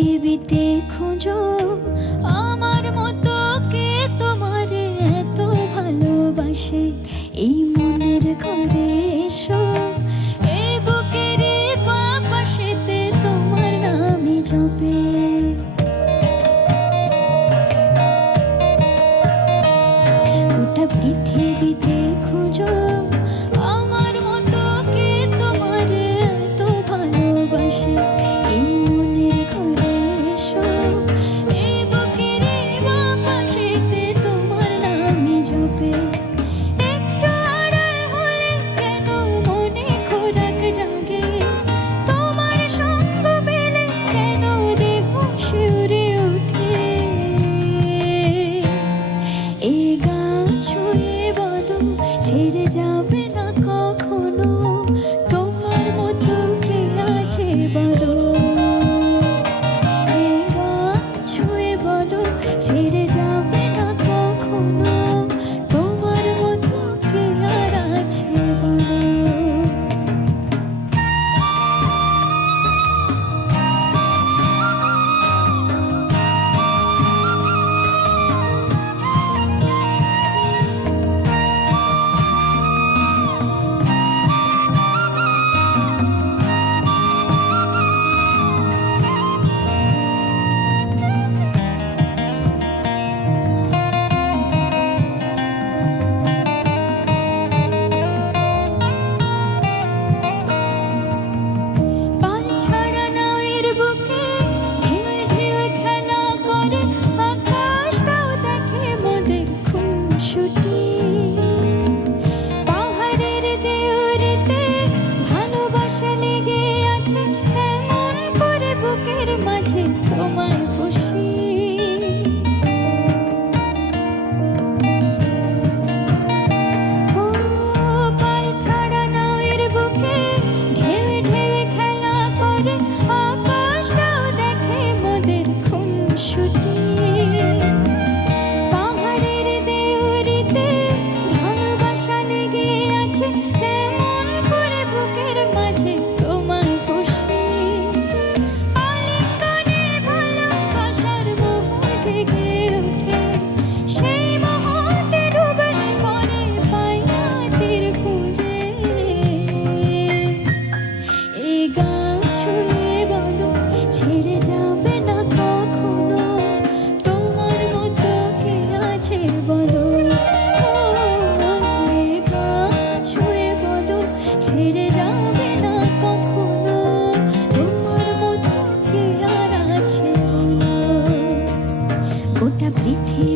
পৃথিবীতে খুঁজো আমার মতো কে তোমার এত ভালোবাসে। এই মনের ঘরে এসো, এই বুকের পাশেতে তোমার নামই জপে। গোটা পৃথিবীতে খুঁজো আমার মতো কে তোমার এত ভালোবাসে। এই মনের ঘরে এসো, এই বুকের পাশেতে তোমার নামই জপে। একটু আড়াল হলে কেন মনে খোরাক জাগে, তোমার সঙ্গ পেলে কেন দেহ শিউরে ওঠে। এই গা ছুঁয়ে বলো ছেড়ে যাবে না কখনো, তোমার মতো কে আছে বলো। এই গা ছুঁয়ে বলো ছেড়ে যাবে না কখনো, তোমার মতো কে আর আছে বলো। পাল ছাড়া নায়ের বুকে ঢেউ ঢেউ খেলা করে, আকাশটাও দেখে মোদের খুনসুটি। পাহাড়ের দেউরিতে ভালোবাসা লেগে আছে, তেমন করে বুকের মাঝে তোমায় বসি। ও পাল ছাড়া নায়ের বুকে ঢেউ ঢেউ খেলা করে, আকাশটাও দেখে মোদের খুনসুটি। পাহাড়ের দেউরিতে ভালোবাসা লেগে আছে, তেমন করে বুকের মাঝে তোমায় বসি। আলিঙ্গনে ভালোবাসার মোহ জেগে ওঠে, সেই মোহতে ডুবলে পরে পাই না তীর খুঁজে। এই গা ছুঁয়ে বলো ছেড়ে যাবে না কখনো, তোমার মতো কে আছে বলো। এই গা ছুঁয়ে বলো ছেড়ে যাবে না কখনো, তোমার মতো কে আর আছে বলো। গোটা পৃথিবী